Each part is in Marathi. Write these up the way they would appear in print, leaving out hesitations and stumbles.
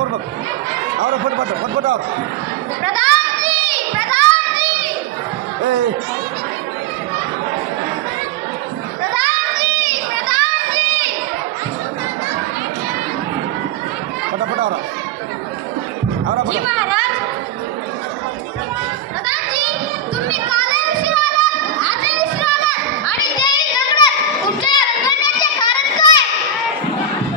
समोर बघ. आवर फटफट फटफट आवर. प्रधानजी प्रधानजी ए प्रधानजी प्रधानजी फटाफट आवर. आवर जी फटाफट. महाराज. प्रधानजी तुम्ही काल उशीर आलात, आज उशीर आलात आणि तेही दगडात. तुमच्या या रंगण्याचे कारण काय?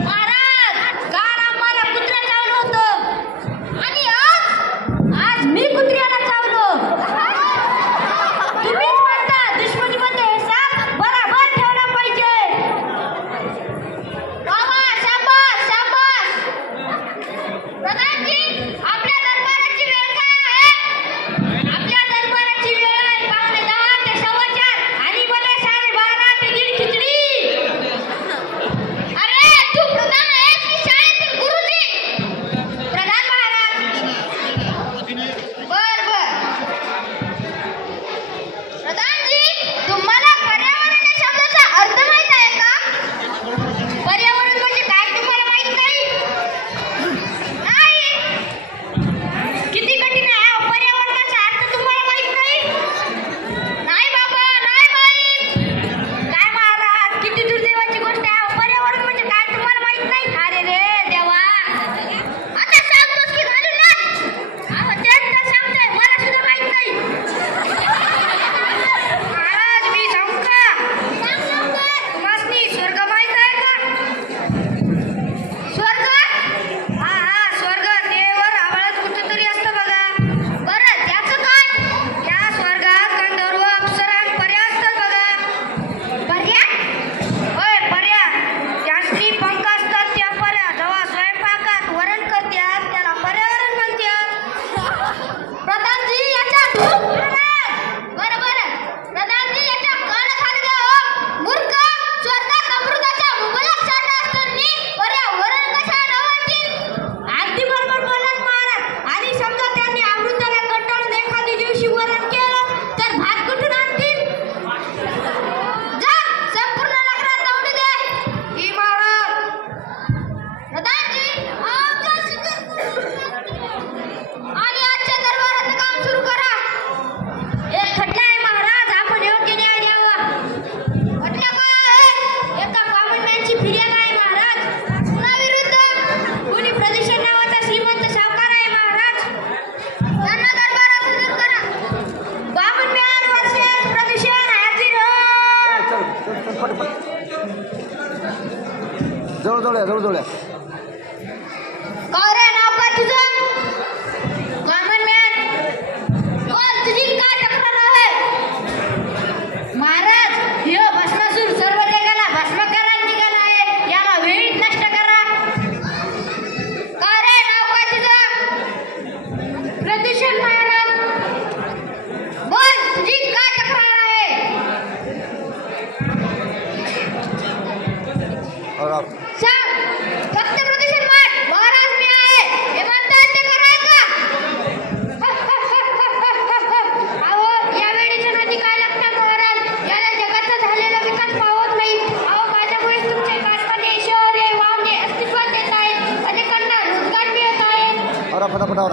महाराज काल आम्हाला कुत्रा चावलं होतं आणि आज मी कुत्र्याला चावलो. तुम्हीच म्हणता दुश्मनीमध्ये हिसाब बरोबर ठेवला पाहिजे. बाबा शाबास शाबास. प्रधानजी आपल्या दरबाराची वेळ काय आहे? आपल्या दरबाराची वेळ आहे 9:15 ते 4:15 आणि मला 12:30 ते 1:30 खिचडी. अरे तू प्रधान आहेस की शाळेतील गुरुजी? प्रधान महाराज. बर बर. प्रधानजी तुम्हाला पर्यावरण या शब्दाचा अर्थ माहित आहे का? पर्यावरण म्हणजे काय तुम्हाला माहित नाही? नाही. किती कठीण आहे हा पर्यावरणाचा अर्थ तुम्हाला माहित नाही? नाही बाबा नाही माहित. काय महाराज किती दुर्दैवाची गोष्ट आहे. पर्यावरण म्हणजे काय तुम्हाला माहित नाही? अरे रे देवा. आता सांगतोस की घालून ना. अहो तेच तर सांगतोय मला सुद्धा माहित नाही. महाराज मी सांगू का? तुम्हासनी स्वर्ग माहित आहे का? स्वर्ग? हा स्वर्ग ते वर आभाळात कुठेतरी असतं बघा. बरं त्याचं काय? त्या स्वर्गात गंधर्व अप्सरा आणि पर्या असतात बघा. पर्या? होय पर्या. त्या स्त्री पंख असतात त्या पर्या जेव्हा स्वयंपाकात वरण करतात त्याला पर्यावरण म्हणतात. प्रधानजी याच्या बरं बरं. प्रधानजी याच्या कान खाली द्या हो. मूर्ख. स्वर्गात अमृताचा मुबलक साठा असताना पर्यावरण कशाला म्हणतील? अगदी बरोबर बोललात महाराज. आणि समजा त्यांनी अमृताला कंटाळून एखाद्या दिवशी वरण केलं तर भात कुठून आणतील? जा संपूर्ण नगरात दौडू दे. ही महाराज. प्रधानजी आणि आजच्या दरबाराचं काम सुरू करा. एक खटला आहे महाराज. आपण योग्य न्याय द्यावा. खटला काय आहे? एका कॉमनमॅनची फिर्याद आहे महाराज. कुणाविरुद्ध? कोणी प्रदूषण नावाचा श्रीमंत सावकार आहे महाराज. त्यांना दरबारात हजर करा. कॉमनमॅन वर्सेस प्रदूषण हाजीर हो. चल चल चल फटफट. जवळ जवळ या, जवळ जवळ या. काय रे नाव काय तुझं? कॉमनमॅन. बोल तुझी काय तक्रार आहे? महाराज ह्यो भस्मासूर सर्व जगाला भस्म करायला निघाला आहे. याला वेळीच नष्ट करा. काय रे नाव काय तुझं? प्रदूषण महाराज. बोल तुझी काय तक्रार आहे? आवर आवर. सांग. फक्त प्रदूषण मान. महाराज मी आहे हे म्हणता येते खरं का? अहो या वेळेच्या नदी काय लागतात महाराज? याला जगाचा झालेला विकास पावत नाही. अहो माझ्यामुळे तुमचे कारखाने शहरे वाहने अस्तित्वात येत आहेत. अनेकांना रोजगार मिळत आहे. आवर फटाफट आवर.